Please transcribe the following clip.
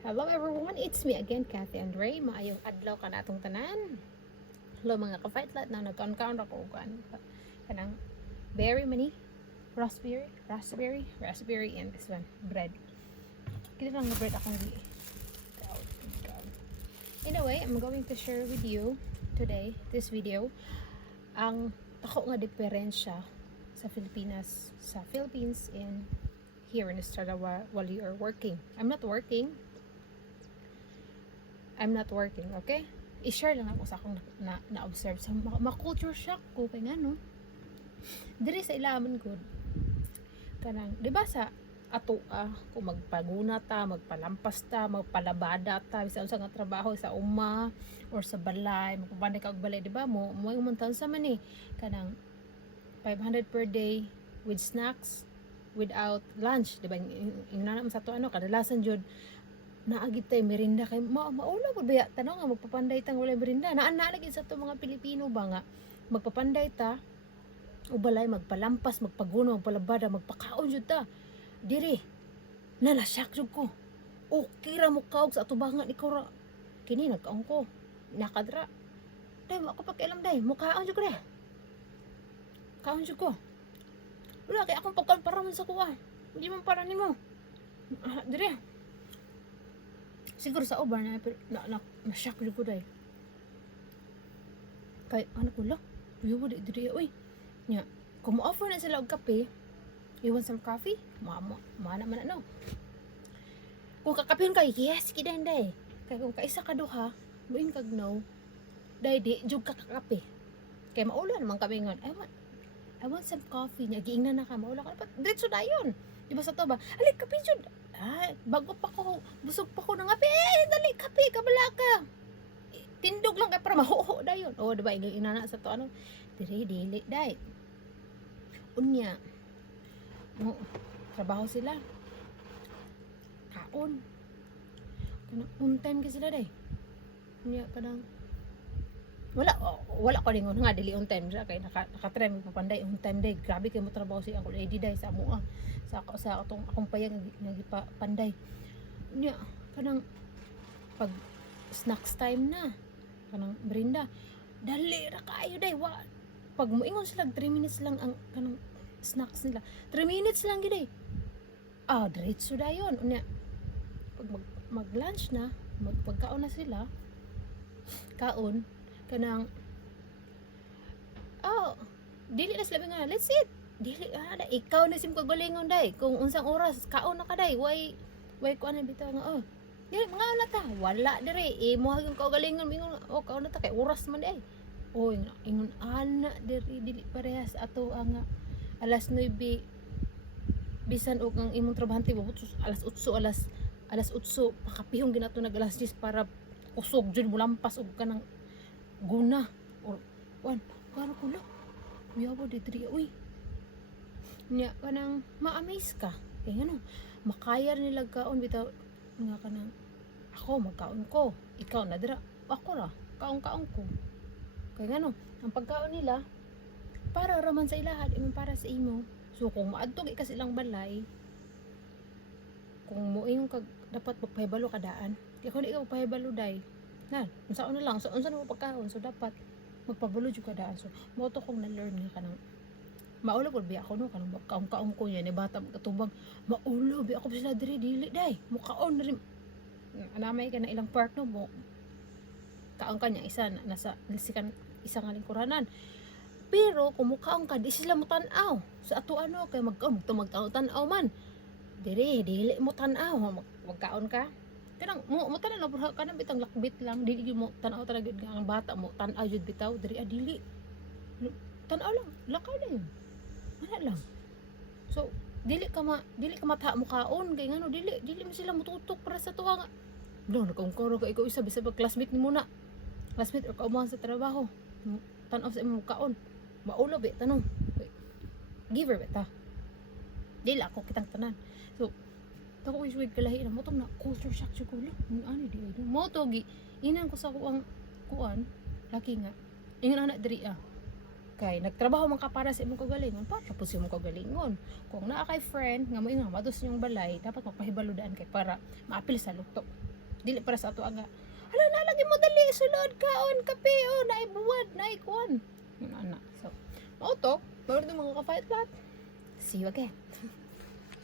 Hello everyone, it's me again, Kathy and Ray. Maayong adlaw ka na atong tanan. Hello mga ka-fightlat na nag-count ako kanang berry mani, raspberry, and this one, bread. Kaya lang na bread akong di. Anyway, I'm going to share with you today, this video, ang ako nga diferensya sa Philippines and here in Australia while you are working. I'm not working, okay? I-share lang ako sa akong na-observe sa ma-culture shock ko kay ngano. Diri sa ilaman ko kanang, di ba sa ato kung magpaguna ta, magpalampas ta, magpalabada ta bisan sa nga trabaho sa uma or sa balay, magpapanday ka og balay, di ba? Mo umuntan sa man kanang 500 per day with snacks without lunch, di ba? Ingna sa to kadalasan jud naagit tay merinda kay maula pud baya tanong nga magpapanday tang walay merinda naa lagi sa to mga Pilipino ba nga magpapanday ta o balay magpalampas magpaguno magpalabada magpakaon jud ta diri nalasyak jud ko okay ra mo kaog sa atubangan ikaw ra kini nagkaon ko nakadra day mo ako pakialam day mukaon jud ko re kaon jud ko wala kay akong pagkaon para man sa kuha hindi man para nimo diri siguro sa uban na-shock rin ko dahil kay anak ko lang uyo mo diri uy nya kung mo-offer na sila og kape you want some coffee? Mana man ano kung kakapin kay yes kidahin day kay kung kaisa ka duha muin kag no day di jug kakakape kay maula naman kami ngon I want some coffee nya giingnan na ka maula ka diretso dayon di ba sa to ba ali kape jud bago pa ko, busog pa ko ng kape, dali, kape, kabala ka. Tindog lang kay para mahuho da yun. O, diba, inana sa to, dili, day. Unya, trabaho sila. Kaon. On time ka sila, day. Unya, kadang, wala ko rin nga dili on time siya kay nakatry magpapanday on time day grabe kay mo trabaho siya ako lady day sa amo sa atong akong payag nagipanday nya kanang pag snacks time na kanang merinda dali ra kaayo day pag moingon sila 3 minutes lang ang kanang snacks nila 3 minutes lang gid day diretso dayon unya pag mag lunch na magpagkaon na sila kaon kanang dili na sila nga let's eat dili ikaw na sim kagalingon day kung unsang oras kaon na ka day way ko ana bitaw nga dili mga na ta wala diri mo haging kagalingon mingon kaon na ta kay oras man day ingon ana dili parehas ato ang alas 9 bisan og ang imong trabahante alas 8 alas 8 pakapihong ginato nag alas 10 para usog jud mo lampas og kanang guna or kano ko lang uyawa dito uy niya kanang ma-amaze ka kaya nga makaya nila kaon bitaw nga kanang ako magkaon ko ikaw na dira ako ra kaon ko kaya nga ang pagkaon nila para raman sa ilahan para sa imo so kung maadtog ka silang balay kung muing kag dapat magpahibalo kadaan kaya kung di ka magpahibalo day unsaon na lang so unsa mo pagkaon so dapat magpabalo jud kadaan so mo to kong na-learn nga kanang maulo pud bi ako no kanang kaon ko yan bata katubang maulo bi ako sila dili day mo kaon rin anamay ka na ilang part no mo kaon kanya isa nasa lisikan isa nga lingkuranan pero kung mukaon ka di sila mo tan-aw sa ato kay magtaon-tanaw man dili mo tan-aw magkaon ka kanang mo tanan na kanang bitang lakbit lang dili mo tan-aw talaga ang bata mo tan-aw jud bitaw diri dili tan-aw lang lakaw na yun wala lang so dili ka matha mo kaon kay ngano dili mo sila mututok para sa tuwa nga nagkongkoro ka ikaw isa bisag classmate nimo na classmate o kaumahan sa trabaho tan-aw sa imong kaon maulo bi tanong giver beta dili ako kitang tanan so tako is with kalahi na motong na culture shock siya ko lang ani di mo to gi inan ko sa kuang kuan laki nga ingon ana diri kay nagtrabaho man ka para sa imong kagalingon para tapos imong kagalingon kung naa kay friend nga mo ingon matos yung balay dapat magpahibalo daan kay para maapil sa lukto Dili para sa ato aga. Hala nalagi mo dali sulod kaon kape oh naibuwad naikuan. Ana. So, mao to, mga ka-fight lahat. See you again.